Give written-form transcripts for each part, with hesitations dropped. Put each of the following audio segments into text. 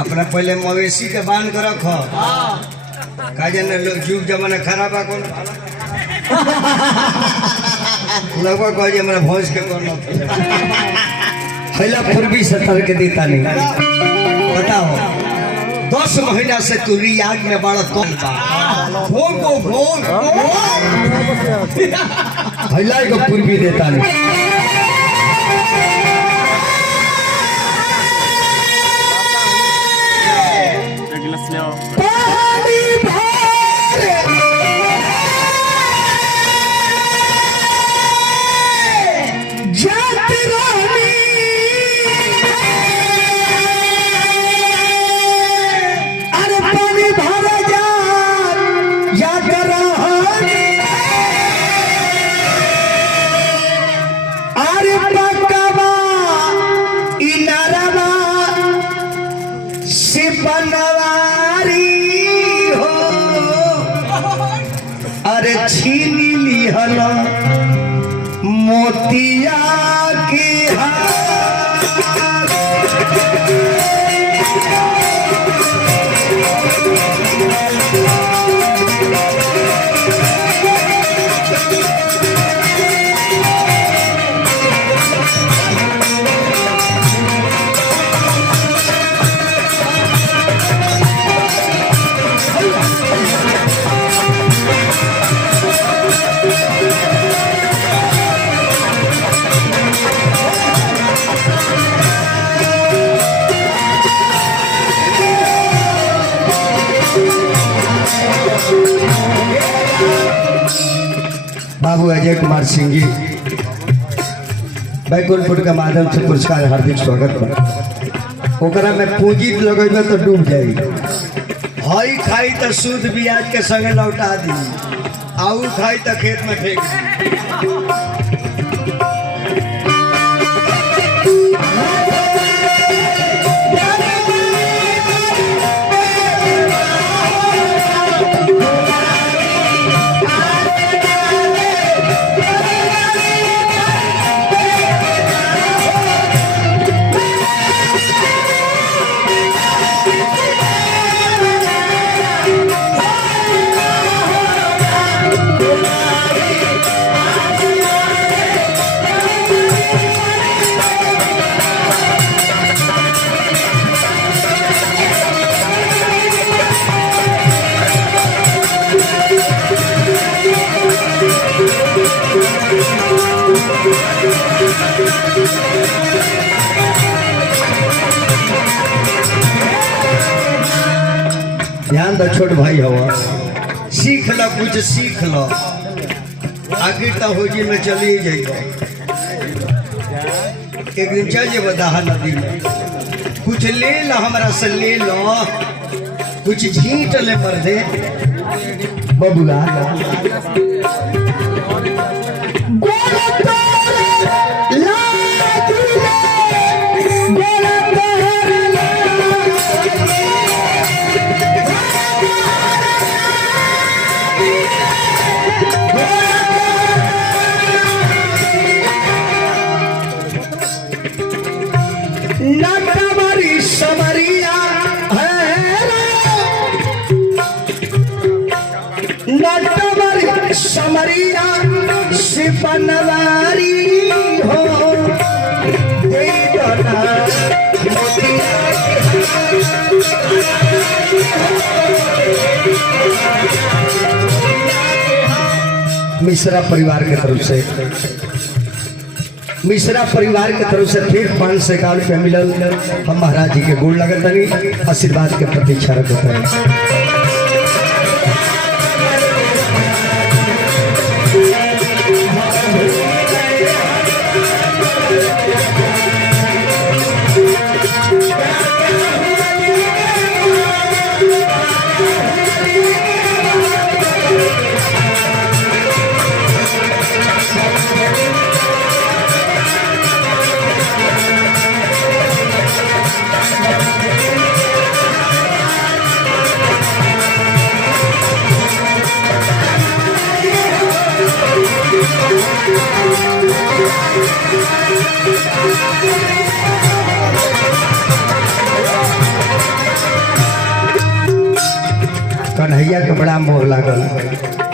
अपना पहले मवेशी के बांध कर रखो। का जाने लोग जुग जमाना खराब है कौन लगभग कह हमरा भैंस के कौन पहला पूर्वी सतर के देता नहीं बताओ 10 महीना से तू रियाज में बड़ा कौन पहला को पूर्वी देता नहीं अरे छीन ली हला मोतिया की बाबू अजय कुमार सिंह जी बैकुंठपुर के माध्यम से पुरस्कार हार्दिक स्वागत कर ओकरा में पूंजी लगेगा तो डूब जाएगी हई खाई तो सूद ब्याज के संगे लौटा दी आऊ खाई तो खेत में फेंक ध्यान दो छोट भाई हवा सीख लो कुछ सीख लो आखिर तो होजी में चली जाएगा एक दिन चल जाए दहा नदी में कुछ ले लो हमरा से ले लो कुछ झींट ले मर दे बबुला समरिया सिपनवारी हो मिश्रा परिवार के तरफ से फिर 500 रुपया मिलल हम महाराज जी के गोड़ लगत नहीं आशीर्वाद के प्रतीक्षा रखते हैं कन्हैया के बड़ा मोह लागल,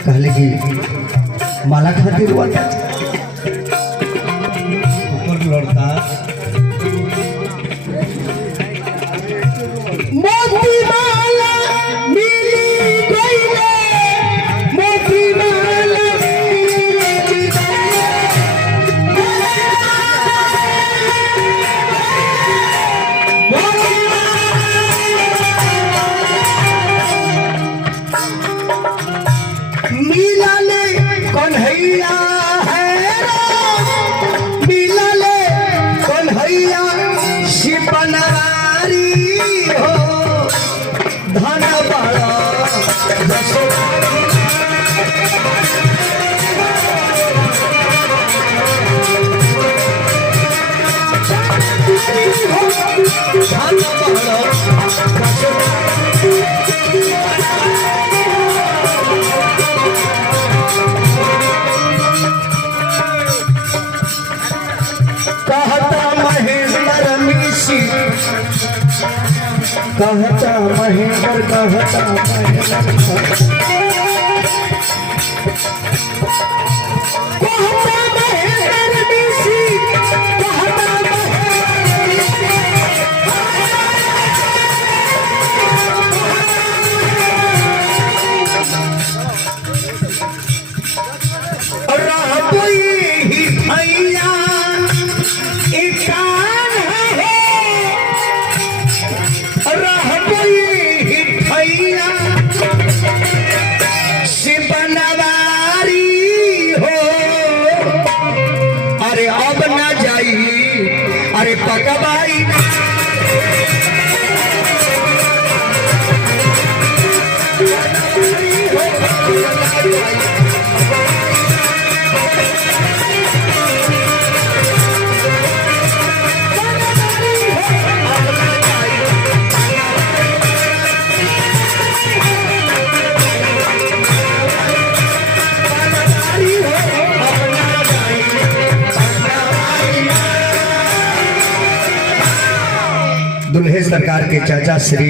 कहले कि माला खातिर हुआ था ऊपर लड़ता मोती माला मिली गईले, मोती माला मिलले कन्हैया है मिलले कन्हैया शिवनारी हो धन बड़ा धन बड़ा कहता महेंद्र मिशी कहता महेंद्र कहता महेंद्र मिशी अरे पकबाई दुल्हे सरकार के चाचा श्री